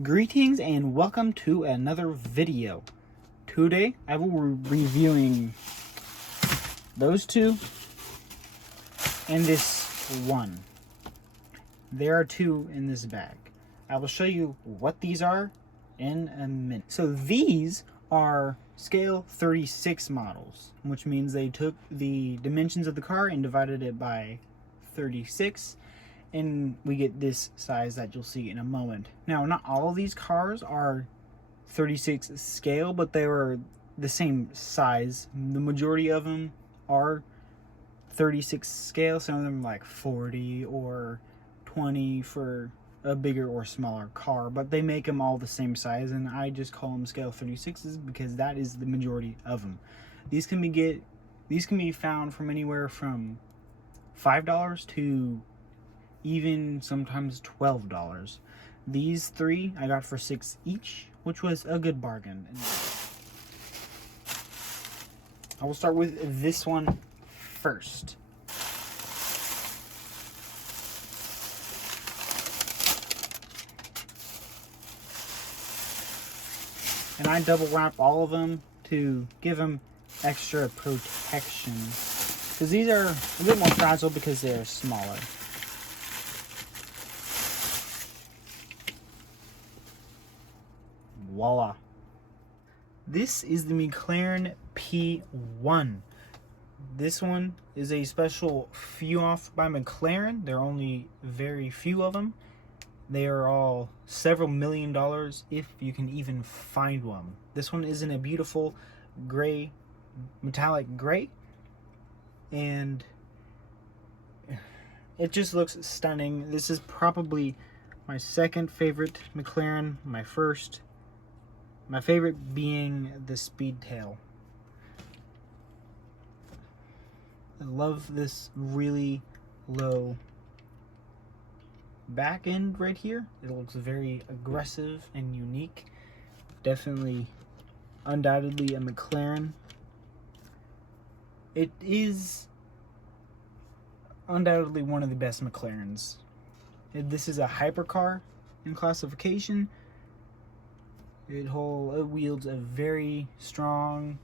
Greetings and welcome to another video. Today I will be reviewing those two and this one. There are two in this bag. I will show you what these are in a minute. So these are scale 36 models, which means they took the dimensions of the car and divided it by 36. And we get this size that you'll see in a moment. Now, not all of these cars are 36 scale, but they are the same size. The majority of them are 36 scale. Some of them are like 40 or 20 for a bigger or smaller car, but they make them all the same size, and I just call them scale 36s because that is the majority of them. These can be found from anywhere from $5 to even sometimes $12. These three I got for $6 each, which was a good bargain. I will start with this one first. And I double wrap all of them to give them extra protection, because these are a bit more fragile because they're smaller. Voila. This is the McLaren P1. This one is a special few off by McLaren. There are only very few of them. They are all several $1 million if you can even find one. This one is in a beautiful gray, metallic gray, and it just looks stunning. This is probably my second favorite McLaren, my favorite being the Speedtail. I love this really low back end right here. It looks very aggressive and unique. Definitely, undoubtedly a McLaren. It is undoubtedly one of the best McLarens. This is a hypercar in classification. It wields a very strong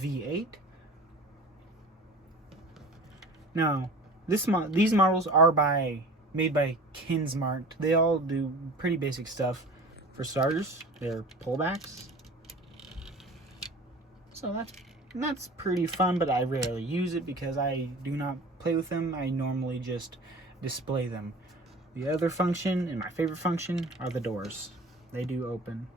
V8. Now, these models are made by Kinsmart. They all do pretty basic stuff. For starters, they're pullbacks. So that's pretty fun, but I rarely use it because I do not play with them. I normally just display them. The other function, and my favorite function, are the doors. They do open.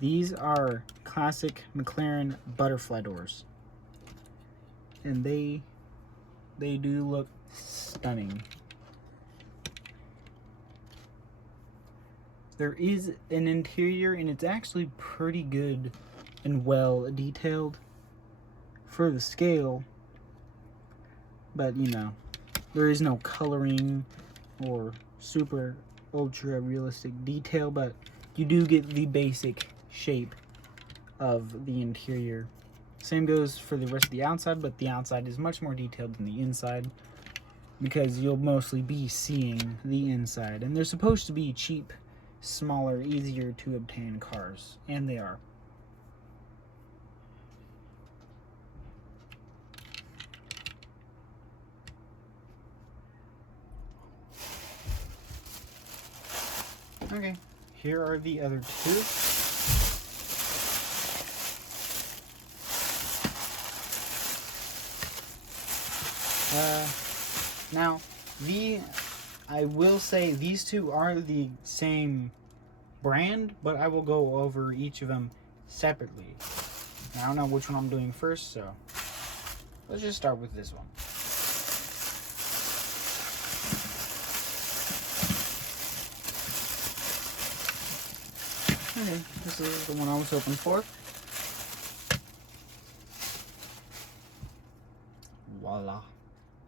These are classic McLaren butterfly doors, and they do look stunning. There is an interior, and it's actually pretty good and well detailed for the scale, but you know, there is no coloring or super ultra realistic detail, but you do get the basic shape of the interior. Same goes for the rest of the outside, but the outside is much more detailed than the inside because you'll mostly be seeing the inside. And they're supposed to be cheap, smaller, easier to obtain cars, and they are. Okay, here are the other two. Now, I will say these two are the same brand, but I will go over each of them separately. I don't know which one I'm doing first, so let's just start with this one. Okay, this is the one I was hoping for. Voila.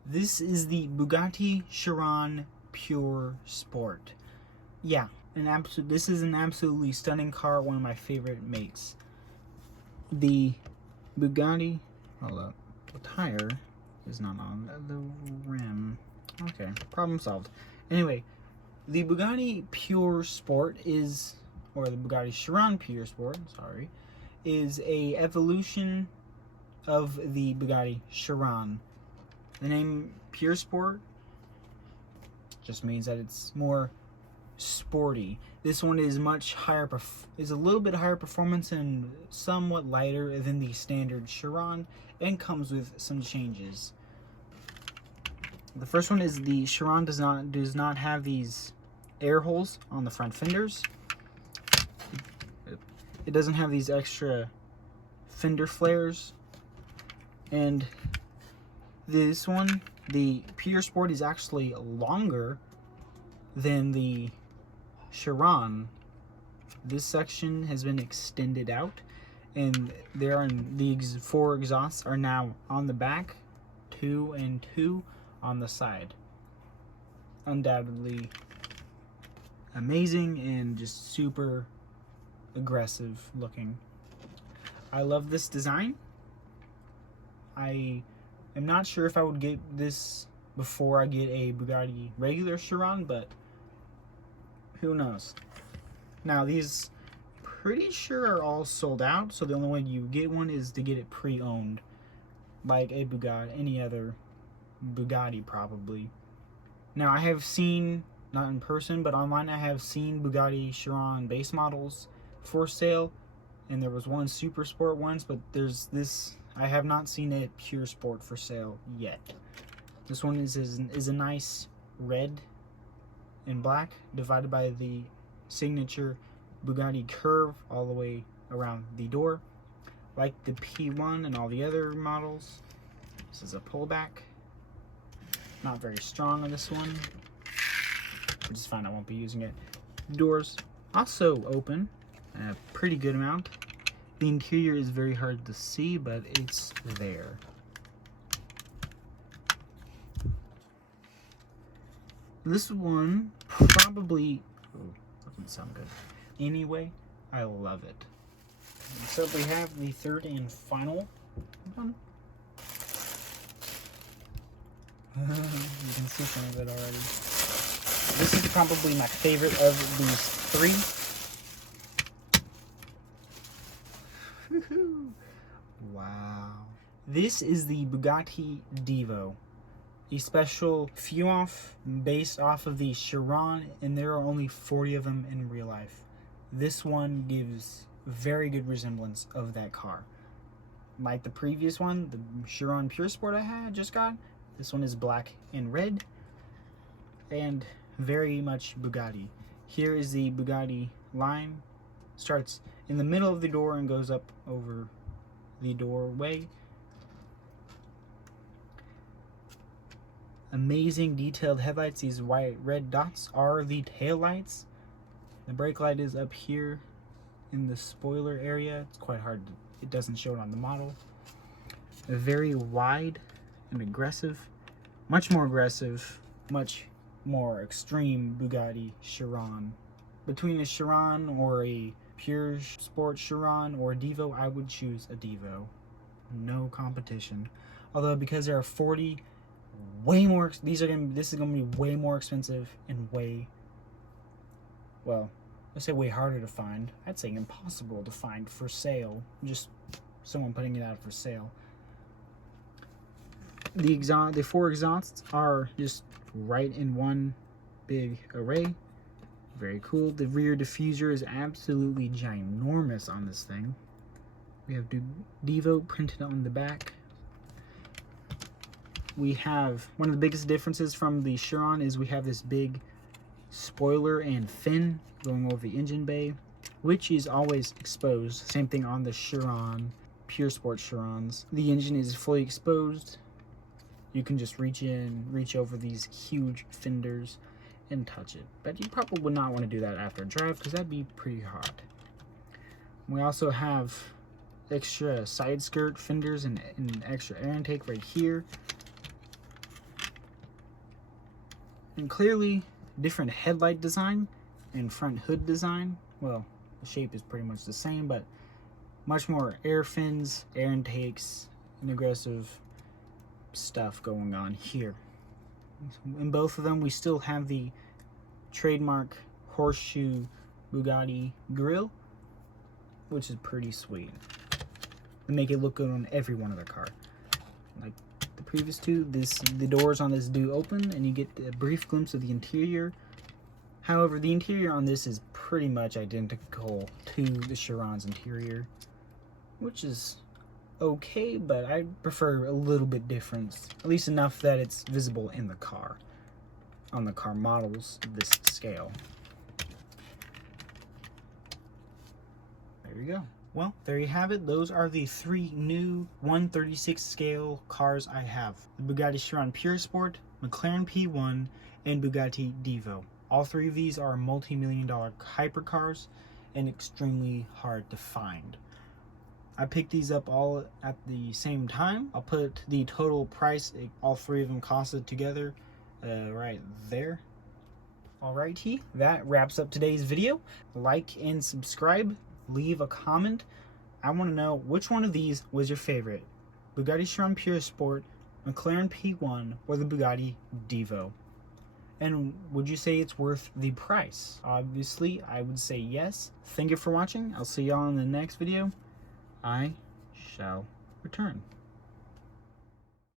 This is the Bugatti Chiron Pure Sport. Yeah, this is an absolutely stunning car, one of my favorite makes. The Bugatti, hold up, the tire is not on the rim. Okay, problem solved. Anyway, the Bugatti Pure Sport is, or the Bugatti Chiron Pure Sport, sorry, is a evolution of the Bugatti Chiron. The name Pure Sport just means that it's more sporty. This one is much higher, is a little bit higher performance and somewhat lighter than the standard Chiron, and comes with some changes. The first one is the Chiron does not have these air holes on the front fenders. It doesn't have these extra fender flares. And this one, the Pure Sport, is actually longer than the Chiron. This section has been extended out, and the 4 exhausts are now on the back, 2 and 2 on the side. Undoubtedly amazing and just super aggressive looking. I love this design. I am not sure if I would get this before I get a Bugatti regular Chiron, but who knows. Now these, pretty sure, are all sold out, so the only way you get one is to get it pre-owned, like a Bugatti, any other Bugatti probably. Now I have seen, not in person, but online, I have seen Bugatti Chiron base models for sale, and there was one Super Sport once, but there's this, I have not seen a Pure Sport for sale yet. This one is a nice red and black, divided by the signature Bugatti curve all the way around the door. Like the P1 and all the other models, this is a pullback. Not very strong on this one, which is fine, I won't be using it. Doors also open a pretty good amount. The interior is very hard to see, but it's there. This one probably, doesn't sound good. Anyway, I love it. So we have the third and final one. You can see some of it already. This is probably my favorite of these 3. Wow. This is the Bugatti Devo, a special few-off based off of the Chiron, and there are only 40 of them in real life. This one gives very good resemblance of that car. Like the previous one, the Chiron Pure Sport I just got, this one is black and red, and very much Bugatti. Here is the Bugatti line. Starts in the middle of the door and goes up over the doorway. Amazing detailed headlights. These white red dots are the tail lights. The brake light is up here in the spoiler area. It's quite hard to, it doesn't show it on the model. A very wide and aggressive, much more aggressive, much more extreme Bugatti Chiron. Between a Chiron or a Pure Sport Chiron or a Devo, I would choose a Devo. No competition. Although because there are 40, way more, this is gonna be way more expensive and way, well, let's say way harder to find. I'd say impossible to find for sale. Just someone putting it out for sale. The 4 exhausts are just right in one big array. Very cool. The rear diffuser is absolutely ginormous on this thing. We have Devo printed on the back. We have, one of the biggest differences from the Chiron is we have this big spoiler and fin going over the engine bay, which is always exposed. Same thing on the Chiron, Pure Sport Chirons. The engine is fully exposed. You can just reach in, reach over these huge fenders and touch it. But you probably would not want to do that after a drive because that'd be pretty hot. We also have extra side skirt fenders and extra air intake right here. And clearly different headlight design and front hood design. Well, the shape is pretty much the same, but much more air fins, air intakes, and aggressive stuff going on here. In both of them, we still have the trademark horseshoe Bugatti grille, which is pretty sweet. They make it look good on every one of their car. Like the previous two, the doors on this do open and you get a brief glimpse of the interior. However, the interior on this is pretty much identical to the Chiron's interior, which is okay, but I prefer a little bit difference, at least enough that it's visible in the car, on the car models of this scale. There you go. Well, there you have it. Those are the 3 new 1/36 scale cars I have. The Bugatti Chiron Pure Sport, McLaren P1, and Bugatti Devo. All 3 of these are multi-million-dollar hypercars and extremely hard to find. I picked these up all at the same time. I'll put the total price all 3 of them costed together right there. Alrighty, that wraps up today's video. Like and subscribe. Leave a comment. I want to know which one of these was your favorite. Bugatti Chiron Pure Sport, McLaren P1, or the Bugatti Devo. And would you say it's worth the price? Obviously, I would say yes. Thank you for watching. I'll see y'all in the next video. I shall return.